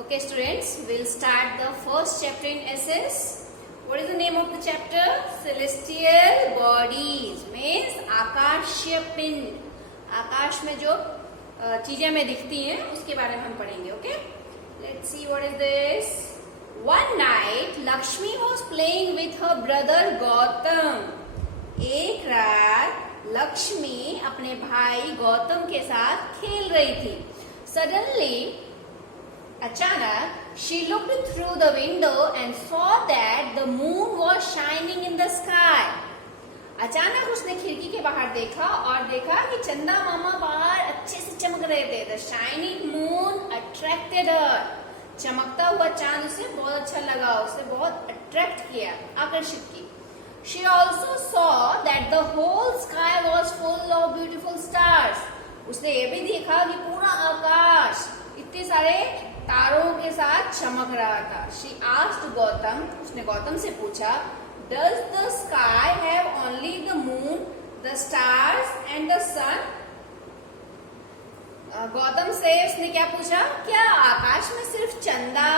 Okay, students, we'll start the first chapter in SS. What is the name of the chapter? Celestial bodies means आकाशीय पिंड. आकाश में जो चीजें हमें दिखती हैं उसके बारे में हम पढ़ेंगे. Okay? Let's see what is this. One night, Lakshmi was playing with her brother Gautam. एक रात लक्ष्मी अपने भाई गौतम के साथ खेल रही थी. Suddenly, अचानक she looked through the window and saw that the moon was shining in the sky. अचानक उसने खिड़की के बाहर देखा और देखा कि चंदा मामा बाहर अच्छे से चमक रहे थे. The shining moon attracted her. चमकता हुआ चांद उसे बहुत अच्छा लगा, उसे बहुत अट्रैक्ट किया, आकर्षित की. She also saw that the whole sky was full of beautiful stars. उसने ये भी देखा कि पूरा आकाश इतने सारे तारों के साथ चमक रहा था. She asked Gautam, उसने गौतम से पूछा, Does the sky have only the moon, the stars and the sun? Gautam से उसने क्या पूछा, क्या आकाश में सिर्फ चंदा,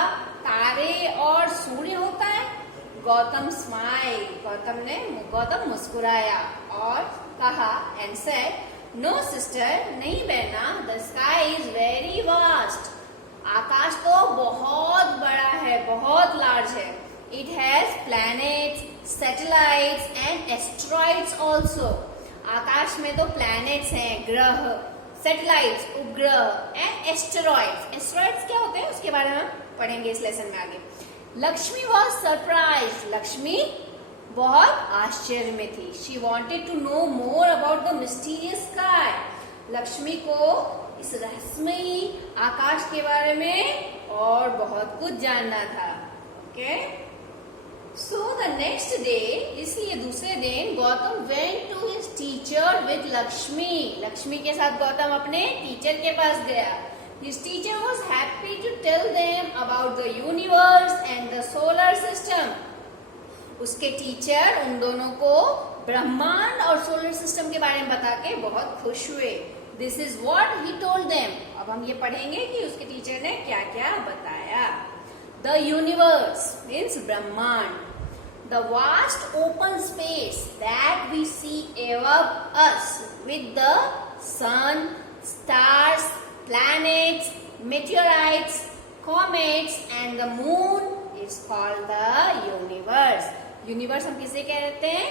तारे और सूर्य होता है? गौतम स्माइल, गौतम मुस्कुराया और कहा and said, No sister, नहीं बहना, the sky is very vast. आकाश तो बहुत बड़ा है, बहुत लार्ज है. It has planets, satellites and asteroids also. आकाश में तो planets हैं, ग्रह, satellites, उपग्रह and asteroids. Asteroids क्या होते हैं उसके बारे में हम पढ़ेंगे इस लेसन में आगे. Lakshmi was surprised. लक्ष्मी बहुत आश्चर्य में थी. She wanted to know more about the mysterious sky. Lakshmi को इस रहस्यमयी आकाश के बारे में और बहुत कुछ जानना था. Okay, so the next day, इसलिए दूसरे दिन Gautam went to his teacher with Lakshmi. Lakshmi के साथ गौतम अपने टीचर के पास गया. His teacher was happy to tell them about the universe and the solar system. उसके टीचर उन दोनों को ब्रह्मांड और सोलर सिस्टम के बारे में बता के बहुत खुश हुए. This is what he told them. अब हम ये पढ़ेंगे कि उसके टीचर ने क्या क्या बताया. The universe means ब्रह्मांड. The vast open space that we see above us with the sun, stars, planets, meteorites, comets and the moon is called the universe. Universe हम किसे कहते हैं?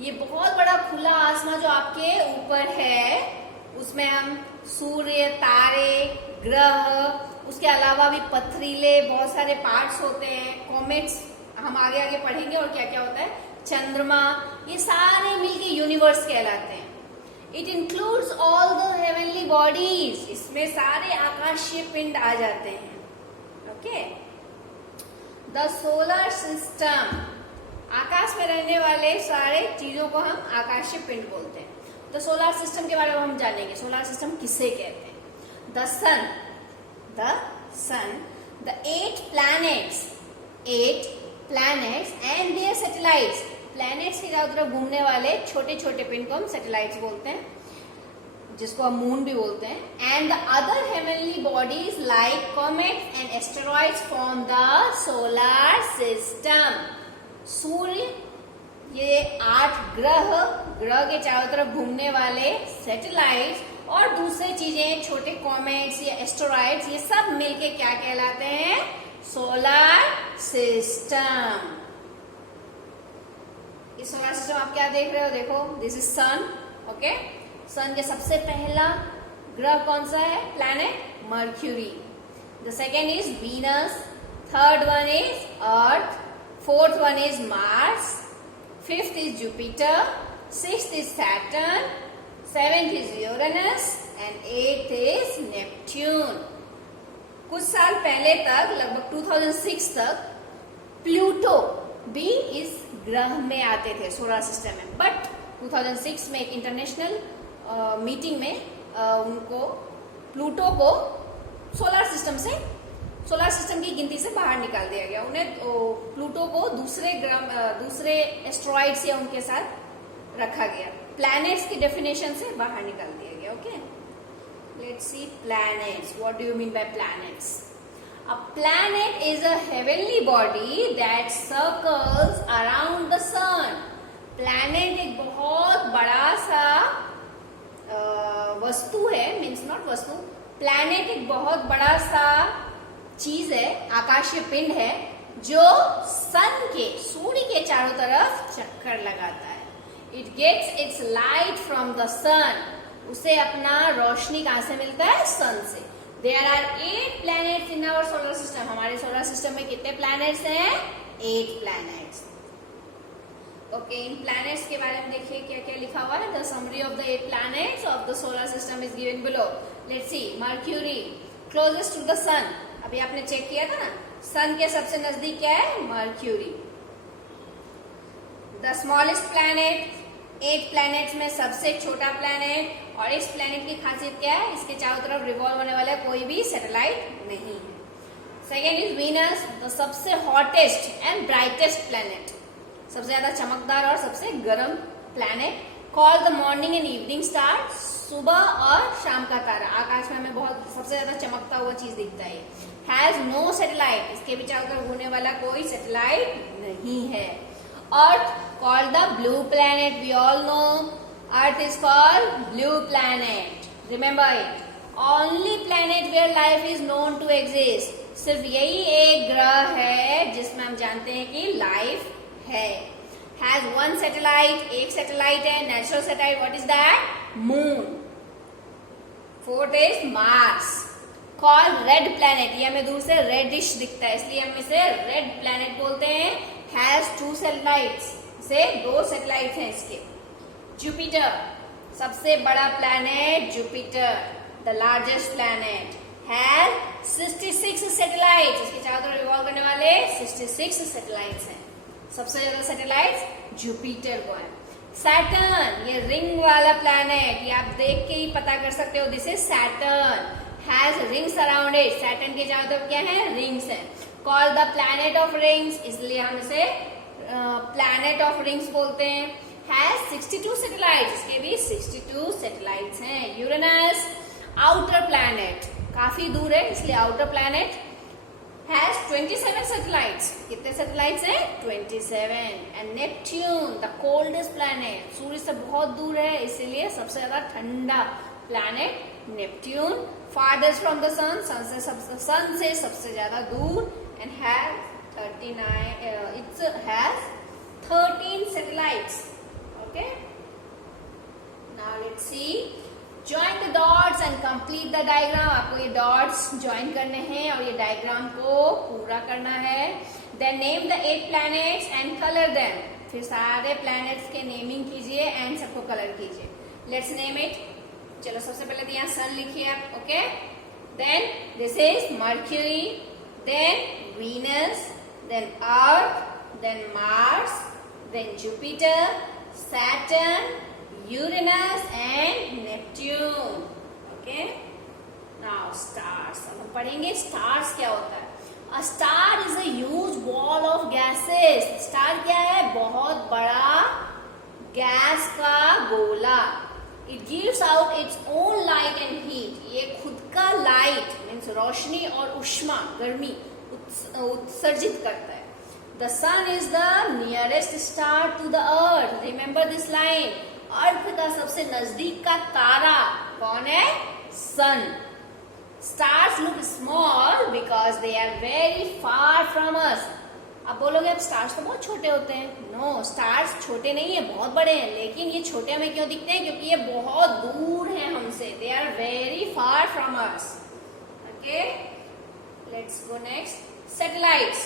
ये बहुत बड़ा खुला आसमान जो आपके ऊपर है, उसमें हम सूर्य, तारे, ग्रह, उसके अलावा भी पथरीले बहुत सारे पार्ट्स होते हैं, कॉमेट्स हम आगे आगे पढ़ेंगे और क्या क्या होता है, चंद्रमा, ये सारे मिलके यूनिवर्स कहलाते हैं. It includes all the heavenly bodies. इसमें सारे आकाशीय पिंड आ जाते हैं. ओके, द सोलर सिस्टम, आकाश में रहने वाले सारे चीजों को हम आकाशीय पिंड बोलते हैं. तो सोलर सिस्टम के बारे में हम जानेंगे. सोलर सिस्टम किसे कहते हैं? The sun, the 8 planets and their satellites. Planets के चारों तरफ घूमने वाले छोटे छोटे पिंड को हम सैटेलाइट्स बोलते हैं, जिसको हम मून भी बोलते हैं. And the other heavenly bodies like comets and asteroids form the solar system. सूर्य, ये 8 ग्रह के चारों तरफ घूमने वाले सैटेलाइट्स और दूसरे चीजें, छोटे कॉमेट्स या एस्टेरॉइड्स, ये सब मिलके क्या कहलाते हैं? Solar system. इस सोलर सिस्टम आप क्या देख रहे हो? देखो, दिस इज सन. ओके, सन के सबसे पहला ग्रह कौन सा है? Planet mercury. The second is Venus. Third one is earth. Fourth one is Mars. Fifth is Jupiter, sixth is Saturn, seventh is Uranus and eighth is Neptune. कुछ साल पहले तक, लगभग 2006 तक, प्लूटो भी इस ग्रह में आते थे सोलर सिस्टम में. बट 2006 में एक इंटरनेशनल मीटिंग में उनको, प्लूटो को सोलर सिस्टम की गिनती से बाहर निकाल दिया गया. उन्हें प्लूटो को दूसरे एस्ट्रॉइड्स या उनके साथ रखा गया. प्लैनेट्स की डेफिनेशन से बाहर निकाल दिया गया. Okay, let's see planets. What do you mean by planets? A planet is a heavenly body that circles around the sun. Planet एक बहुत बड़ा सा वस्तु है, मीन्स नॉट वस्तु, प्लैनेट एक बहुत बड़ा सा चीज है, आकाशीय पिंड है जो सन के, सूर्य के चारों तरफ चक्कर लगाता है. It gets its light from the sun. उसे अपना रोशनी कहां से मिलता है? सन से. There are 8 planets in our solar system. हमारे सोलर सिस्टम में कितने प्लैनेट्स हैं? 8 प्लैनेट्स. ओके, इन प्लैनेट्स के बारे में देखिए क्या क्या लिखा हुआ है. The summary of the 8 planets of the solar system is given below. Let's see. Mercury closest to the sun. अभी आपने चेक किया था ना, सन के सबसे नजदीक क्या है? Mercury. The smallest planet, 8 planets में सबसे छोटा प्लैनेट. और इस प्लैनेट की खासियत क्या है? इसके चारों तरफ रिवॉल्व होने वाला कोई भी सैटेलाइट नहीं है. सेकेंड इज वीनस, द सबसे हॉटेस्ट एंड ब्राइटेस्ट प्लैनेट. सबसे ज्यादा चमकदार और सबसे गर्म planet. Called the morning and evening star. सुबह और शाम का तारा. आकाश में हमें बहुत सबसे ज्यादा चमकता हुआ चीज दिखता है. Has no satellite. इसके भी चारों तरफ घूमने वाला कोई सैटेलाइट नहीं है. अर्थ called the blue planet. We all know Earth is called blue planet. Remember it. Only planet where life is known to exist. सिर्फ यही एक ग्रह है जिसमें हम जानते हैं कि लाइफ है. Has one satellite. एक सैटेलाइट है, natural satellite. What is that? Moon. Fourth is Mars. Called red planet. ये हमें दूर से रेडिश दिखता है, इसलिए हम इसे रेड प्लैनेट बोलते हैं. Has 2 satellites. से 2 सैटेलाइट हैं इसके. जुपिटर, सबसे बड़ा planet Jupiter, the largest planet, has 66 satellite. इसके चारों तरफ रिवॉल्व करने वाले 66 सैटेलाइट्स हैं. सबसे ज्यादा सैटेलाइट्स जुपिटर को है. सैटर्न, ये रिंग वाला प्लैनेट, ये आप देख के ही पता कर सकते हो. This is Saturn. Has rings around it. Saturn के चारों तरफ क्या है? रिंग्स है. Call the planet of rings, इसलिए हम इसे प्लैनेट ऑफ रिंग्स बोलते हैं. Has 62 satellites. इसके भी 62 सैटेलाइट्स हैं. यूरेनस, आउटर प्लैनेट, काफी दूर है इसलिए आउटर प्लैनेट. Has 27 satellites. कितने सैटेलाइट्स हैं? 27. And Neptune, the coldest planet, सूर्य से बहुत दूर है इसीलिए सबसे ज्यादा ठंडा planet Neptune. Farthest from the sun, sun से सबसे ज्यादा दूर. And has 39, it has 13 satellites. Okay. Now let's see. Join the dots and complete the diagram. आपको ये dots join करने हैं और ये diagram को पूरा करना है. Then name the 8 planets and color them. फिर सारे planets के naming कीजिए and सबको color कीजिए. Let's name it. चलो सबसे पहले यहाँ sun लिखिए आप. Okay. Then this is Mercury. Then Venus. Then Earth, then Mars, then Jupiter, Saturn, Uranus and Neptune. Okay? Now stars. अब हम पढ़ेंगे stars क्या होता है. A star is a huge ball of gases. Star क्या है? बहुत बड़ा गैस का गोला. It gives out its own light and heat. ये खुद का light means रोशनी और उष्मा, गर्मी उत्सर्जित करता है. The sun is the nearest star to the earth. Remember this line. Earth का सबसे नजदीक का तारा कौन है? Sun. Stars look small because they are very far from us. अब बोलोगे अब स्टार्स तो बहुत छोटे होते हैं. नो, स्टार्स छोटे नहीं है, बहुत बड़े हैं. लेकिन ये छोटे हमें क्यों दिखते हैं? क्योंकि ये बहुत दूर हैं हमसे. They are very far from us. Okay, let's go next. Satellites.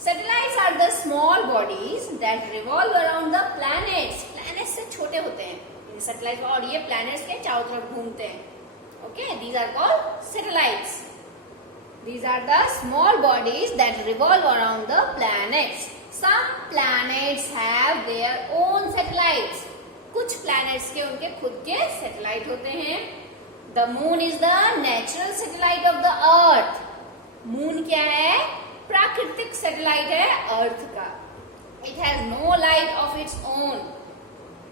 Satellites are the small bodies that revolve around the planets. Planets से छोटे होते हैं ये satellites, और ये planets के चारों तरफ घूमते हैं. Okay, these are called satellites. These are the small bodies that revolve around the planets. Some planets have their own satellites. कुछ planets के उनके खुद के satellite होते हैं. The moon is the natural satellite of the earth. Moon क्या है? प्राकृतिक सैटेलाइट है अर्थ का. It has no light of its own.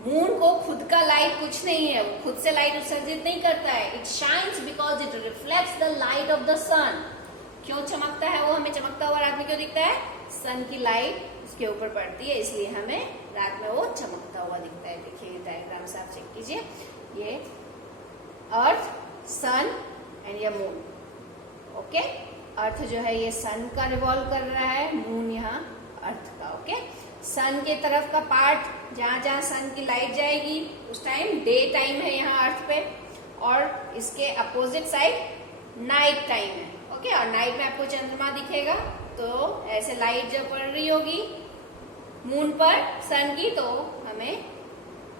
Moon को खुद का लाइट कुछ नहीं है, वो खुद से लाइट उत्सर्जित नहीं करता है. It shines because it reflects the light of the sun. क्यों चमकता है वो, हमें चमकता हुआ रात में क्यों दिखता है? सन की लाइट उसके ऊपर पड़ती है, इसलिए हमें रात में वो चमकता हुआ दिखता है। देखिए डायग्राम से आप चेक कीजिए, ये अर्थ, सन एंड ये मून। ओके, अर्थ जो है ये सन का रिवॉल्व कर रहा है, मून यहाँ अर्थ का। ओके, सन के तरफ का पार्ट जहां जहां सन की लाइट जाएगी उस टाइम डे टाइम है यहाँ अर्थ पे, और इसके अपोजिट साइड नाइट टाइम है। ओके, और नाइट में आपको चंद्रमा दिखेगा, तो ऐसे लाइट जब पड़ रही होगी मून पर सन की, तो हमें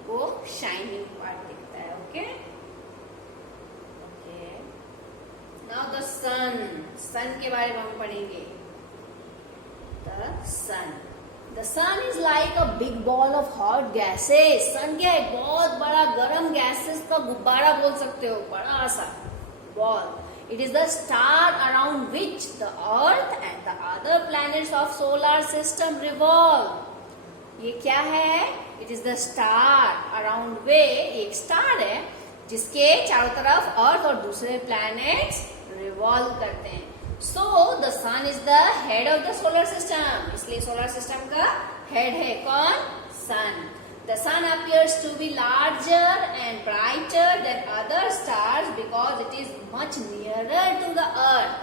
वो शाइनिंग पार्ट दिखता है। Okay, now the sun, sun के बारे में हम पढ़ेंगे। The sun, the sun is like a big ball of hot gases. Sun क्या है? बहुत बड़ा गर्म गैसेस का गुब्बारा बोल सकते हो, बड़ा सा ball. It is the star around which the Earth and the other planets of solar system revolve. ये क्या है? It is the star around which, एक स्टार है जिसके चारों तरफ अर्थ और दूसरे प्लैनेट्स रिवॉल्व करते हैं। So the sun is the head of the solar system. इसलिए सोलर सिस्टम का हेड है कौन? सन। The sun appears to be larger and brighter than other stars because it is much nearer to the earth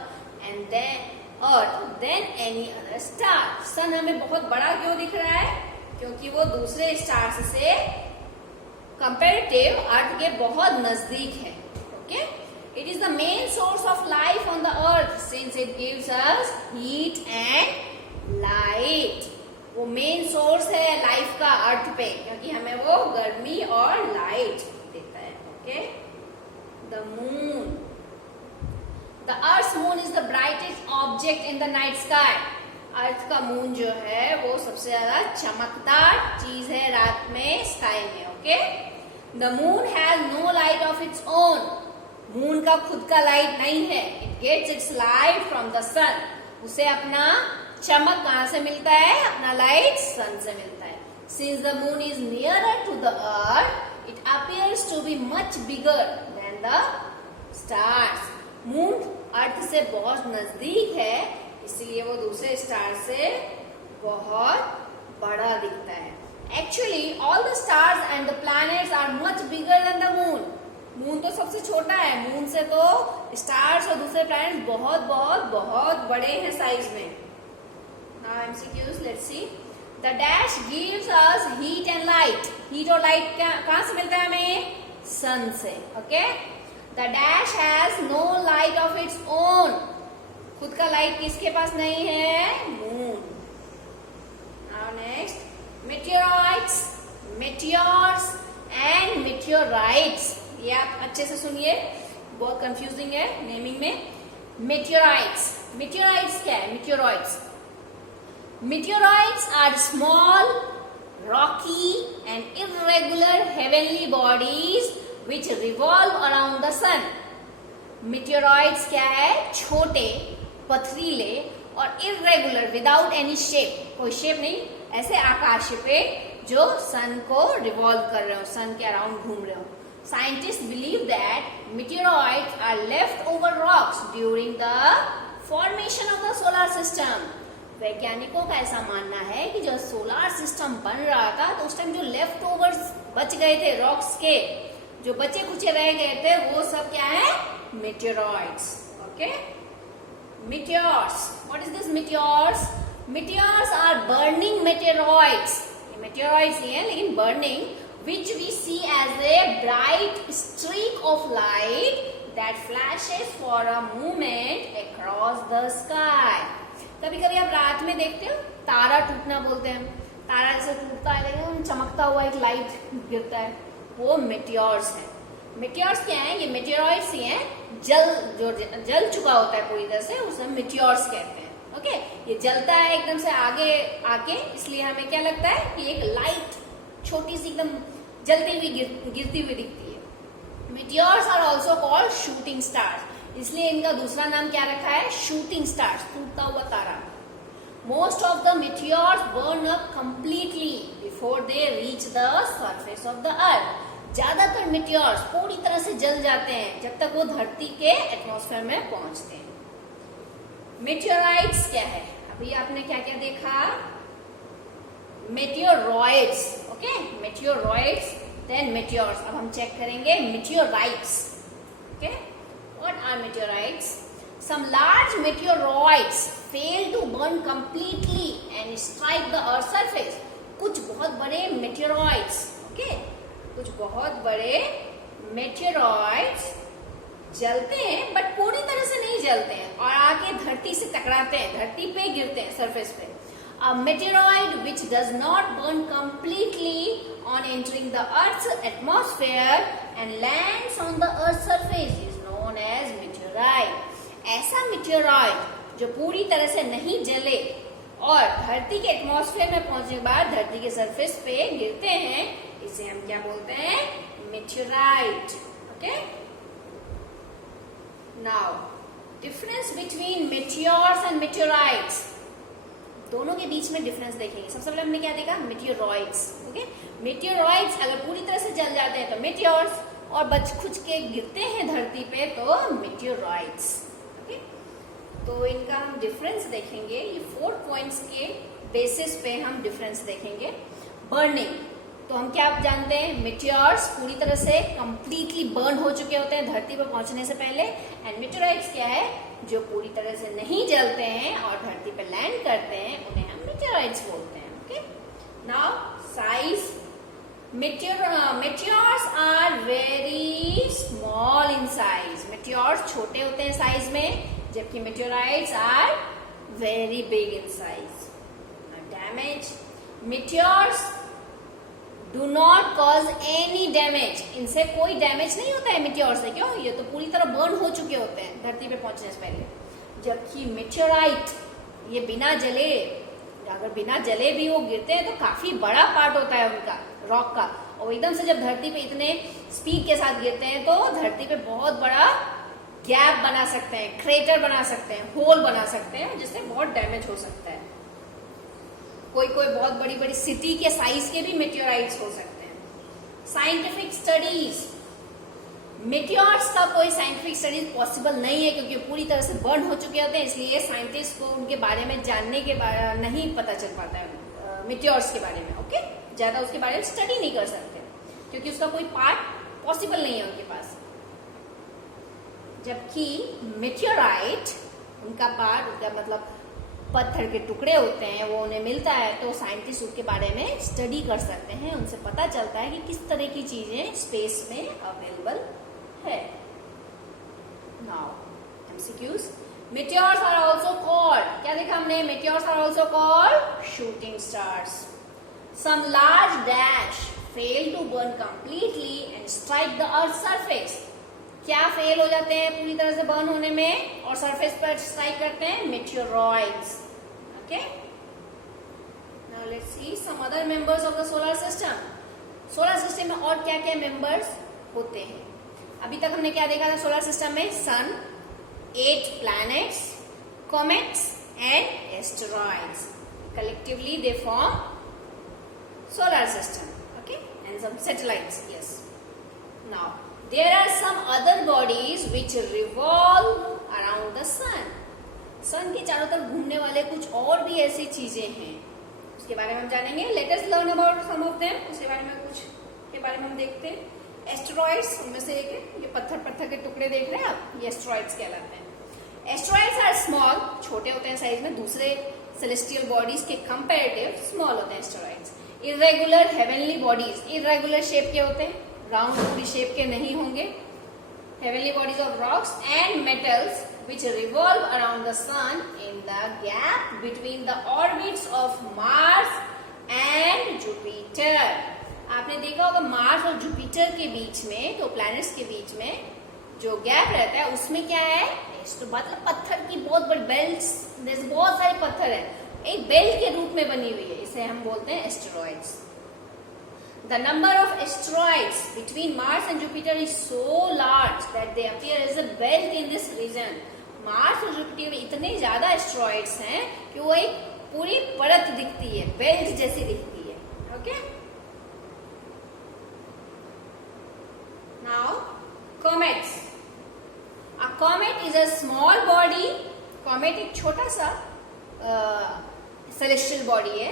than any other star. सन हमें बहुत बड़ा क्यों दिख रहा है? क्योंकि वो दूसरे स्टार्स से कंपैरेटिव अर्थ के बहुत नजदीक है। Okay, it is the main source of life on the earth since it gives us heat and light. वो मेन सोर्स है लाइफ का अर्थ पे, क्योंकि हमें वो गर्मी और लाइट देता है। Okay, the moon, the earth moon is the brightest object in the night sky. Earth का मून जो है वो सबसे ज्यादा चमकदार चीज है रात में स्काई में। Okay, the moon has no light of its own. Moon का खुद का लाइट नहीं है, it gets its light from the sun. उसे अपना चमक कहां से मिलता है? अपना लाइट सन से मिलता है। Since the moon is nearer to the earth it appears to be much bigger than the stars. Moon earth से बहुत नजदीक है, इसलिए वो दूसरे स्टार से बहुत बड़ा दिखता है। Actually all the stars and the planets are much bigger than the moon. Moon तो सबसे छोटा है, मून से तो स्टार्स और दूसरे प्लैनेट्स बहुत बहुत बहुत बड़े हैं साइज में। Now MCQs, let's see. The dash gives us heat and light. Heat और light कहाँ से मिलता है हमें? sun से. Okay? The dash has no light of its own. खुद का लाइट किसके पास नहीं है? moon. Now next, meteoroids, meteors and meteorites. ये आप अच्छे से सुनिए, बहुत कंफ्यूजिंग है नेमिंग में। meteorites, meteorites क्या है? meteoroids. Meteoroids are small, rocky and irregular heavenly bodies which revolve around the sun. Meteoroids क्या है? छोटे, पथरीले और irregular, without any shape. कोई शेप नहीं, ऐसे आकाश पे जो सन को रिवॉल्व कर रहे हो, सन के अराउंड घूम रहे हो। Scientists believe that meteoroids are left over rocks during the formation of the solar system. वैज्ञानिकों का ऐसा मानना है कि जब सोलर सिस्टम बन रहा था तो उस टाइम जो लेफ्ट ओवर्स बच गए थे रॉक्स के, जो बचे कुचे रह गए थे, वो सब क्या है? meteoroids. Okay, meteors, what is this meteors? meteors are burning meteoroids. ये meteoroids ही हैं लेकिन burning, which we see as a bright streak of light that flashes for a moment across the sky. कभी कभी आप रात में देखते हो तारा टूटना बोलते हैं, तारा जैसे टूटता है लेकिन चमकता हुआ एक लाइट गिरता है, वो मेटियोर्स है। मेटियोर्स क्या है? ये मेटियोरॉइड्स ही हैं, जो जल चुका होता है पूरी तरह से, उसे मेटियोर्स कहते हैं। ओके, ये जलता है एकदम से आगे आके, इसलिए हमें क्या लगता है कि एक लाइट छोटी सी एकदम जलती हुई गिरती हुई दिखती है। Meteors are also called shooting stars, इसलिए इनका दूसरा नाम क्या रखा है? शूटिंग स्टार्स, टूटता हुआ तारा। Most of the meteors burn up completely before they reach the surface of the earth. ज्यादातर meteors पूरी तरह से जल जाते हैं जब तक वो धरती के एटमॉस्फेयर में पहुंचते हैं। मेटियोराइट्स क्या है? अभी आपने क्या क्या देखा? Meteoroids, okay, meteoroids, then meteors. अब हम चेक करेंगे meteorites. Okay, what are meteorites? Some large meteoroids fail to burn completely and strike the Earth's surface. कुछ बहुत बड़े meteoroids, ओके, कुछ बहुत बड़े meteoroids जलते हैं बट पूरी तरह से नहीं जलते हैं और आके धरती से टकराते हैं, धरती पे गिरते हैं, सरफेस पे. A meteoroid which does not burn completely on entering the Earth's atmosphere and lands on the Earth's surface is known as meteorite. ऐसा मेटियोरॉइड जो पूरी तरह से नहीं जले और धरती के एटमॉस्फेयर में पहुंचने के बाद धरती के सरफेस पे गिरते हैं, इसे हम क्या बोलते हैं? Meteorite. Okay, now difference between meteors and meteorites. दोनों के बीच में डिफरेंस देखेंगे. सबसे पहले हमने क्या देखा? मेटियोरॉइड्स. ओके, मेटियोरॉइड्स अगर पूरी तरह से जल जाते हैं तो मेटियोर्स, और बच खुच के गिरते हैं धरती पे तो मेटियोरॉइड्स. तो इनका हम डिफरेंस देखेंगे. ये 4 पॉइंट्स के बेसिस पे हम डिफरेंस देखेंगे. बर्निंग, तो हम क्या जानते हैं? मेटियोर्स पूरी तरह से कंप्लीटली बर्न हो चुके होते हैं धरती पर पहुंचने से पहले. एंड मेटियोराइट्स क्या है? जो पूरी तरह से नहीं जलते हैं और धरती पर लैंड करते हैं, उन्हें हम मेटियोराइट्स बोलते हैं. Okay, now size. Meteors are very small in size. Meteors छोटे होते हैं साइज में, जबकि meteorites are very big in size. Damage. Meteors do not cause any damage. इनसे कोई डैमेज नहीं होता है मेटियोर से. क्यों? ये तो पूरी तरह बर्न हो चुके होते हैं धरती पे पहुंचने से पहले. जबकि मेटियोराइट ये बिना जले, अगर बिना जले भी वो गिरते हैं तो काफी बड़ा पार्ट होता है उनका, रॉक का, और एकदम से जब धरती पे इतने स्पीड के साथ गिरते हैं तो धरती पे बहुत बड़ा गैप बना सकते हैं, क्रेटर बना सकते हैं, होल बना सकते हैं, जिससे बहुत डैमेज हो सकता है. कोई कोई बहुत बड़ी बड़ी सिटी के साइज के भी मेटियोराइट्स हो सकते हैं. Scientific studies. मेटियोर्स का कोई साइंटिफिक स्टडीज पॉसिबल नहीं है क्योंकि पूरी तरह से बर्न हो चुके होते हैं, इसलिए साइंटिस्ट को उनके बारे में जानने के नहीं पता चल पाता है मेटियोर्स के बारे में. ओके, ज्यादा उसके बारे में स्टडी नहीं कर सकते क्योंकि उसका कोई पार्ट पॉसिबल नहीं है उनके पास. जबकि मेटियोराइट, उनका पार्ट, उनका मतलब पत्थर के टुकड़े होते हैं, वो उन्हें मिलता है तो साइंटिस्ट उसके बारे में स्टडी कर सकते हैं. उनसे पता चलता है कि किस तरह की चीजें स्पेस में अवेलेबल है. Now MCQs. Meteors are also called, क्या देखा हमने? Meteors are also called shooting stars. Some large dash fail to burn completely and strike the earth surface. क्या फेल हो जाते हैं पूरी तरह से बर्न होने में और सरफेस पर स्ट्राइक करते हैं? Meteoroids. Okay, now let's see some other members of the solar system. Solar system में और क्या क्या मेंबर्स होते हैं? अभी तक हमने क्या देखा था सोलर सिस्टम में? Sun, 8 planets, comets and asteroids. Collectively they form solar system. Okay, and some satellites. Yes, now there are some other bodies which revolve around the sun. सन के चारों तरफ घूमने वाले कुछ और भी ऐसी चीजें हैं, उसके बारे में हम जानेंगे. Let us learn about some of them. उसके बारे में कुछ के बारे में हम देखते हैं. एस्टेरॉइड्स, उनमें से एक है, ये पत्थर पत्थर के टुकड़े देख रहे हैं आप, ये एस्टेरॉइड्स कहलाते हैं. एस्टेरॉइड्स आर स्मॉल, छोटे होते हैं साइज में, दूसरे सेलेस्टियल बॉडीज के कंपैरेटिव स्मॉल होते हैं asteroids. Irregular heavenly bodies, irregular shape के होते हैं, राउंड पूरी शेप के नहीं होंगे. Heavenly bodies of rocks and metals which revolve around the sun in the gap between the orbits of Mars and Jupiter. आपने देखा होगा मार्स और जुपिटर के बीच में, तो प्लैनेट्स के बीच में जो गैप रहता है उसमें क्या है? तो मतलब पत्थर की बहुत बड़ी बेल्ट्स, बहुत सारे पत्थर है, एक बेल्ट के रूप में बनी हुई है, इसे हम बोलते हैं asteroids. The number of asteroids between Mars and Jupiter is so large that they appear as a belt in this region. Mars और जुपिटर में इतने ज्यादा एस्टेरॉइड्स हैं कि वो एक पूरी परत दिखती है, बेल्ट जैसी दिखती है. Okay, now comets. A comet is a small body. Comet comet एक छोटा सा सेलेस्टियल बॉडी है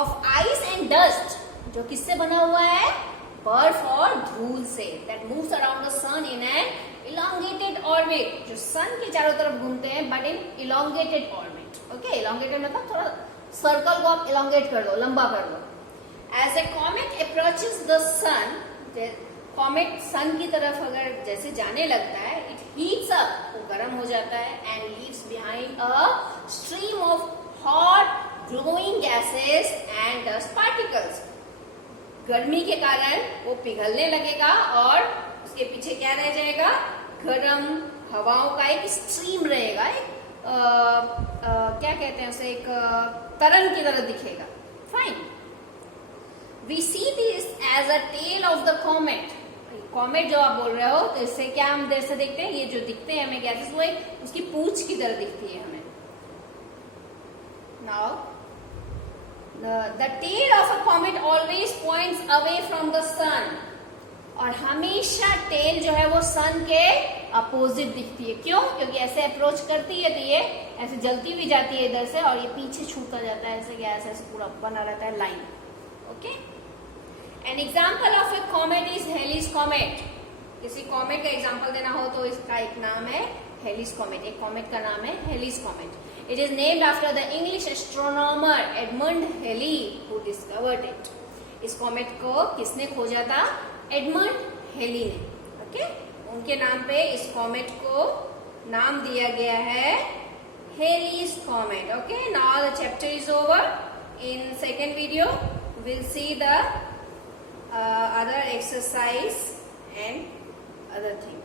ऑफ आइस एंड डस्ट, जो किससे बना हुआ है? बर्फ और धूल से, that moves around the sun in an elongated orbit, जो सन के चारों तरफ घूमते हैं but in elongated orbit. Okay, elongated मतलब थोड़ा सर्कल को आप इलोंगेट कर दो, लंबा कर दो। As a comet approaches the sun, comet sun की तरफ अगर जैसे जाने लगता है, इट हीट्स अप, वो गर्म हो जाता है, and leaves behind a stream of hot glowing gases and dust particles. गर्मी के कारण वो पिघलने लगेगा और उसके पीछे क्या रह जाएगा? गर्म हवाओं का एक स्ट्रीम रहेगा, एक क्या कहते हैं उसे, एक तरंग की तरह दिखेगा। Fine, we see this as a tail of the comet. Comet जो आप बोल रहे हो, तो इससे क्या हम देर से देखते हैं? ये जो दिखते हैं हमें गैसेस, वो एक उसकी पूंछ की तरह दिखती है हमें। Now the tail of a comet always points away from the sun, और हमेशा टेल जो है वो सन के अपोजिट दिखती है। क्यों? क्योंकि ऐसे अप्रोच करती है तो ये ऐसे जलती भी जाती है इधर से, और ये पीछे छूटता जाता है, ऐसे गैस ऐसे पूरा बना रहता है line. Okay, an example of a comet is Halley's comet. किसी कॉमेट का एग्जाम्पल देना हो तो इसका एक नाम है हेलिस कॉमेट। एक कॉमेट का नाम है Halley's comet. It is named after the English astronomer Edmond Halley, who discovered it. इस कॉमेट को किसने खोजा था? एडमंड हेली ने। ओके, उनके नाम पे इस कॉमेट को नाम दिया गया है Halley's comet. Okay, now the chapter is over. In second video, we'll see the other exercise and other things.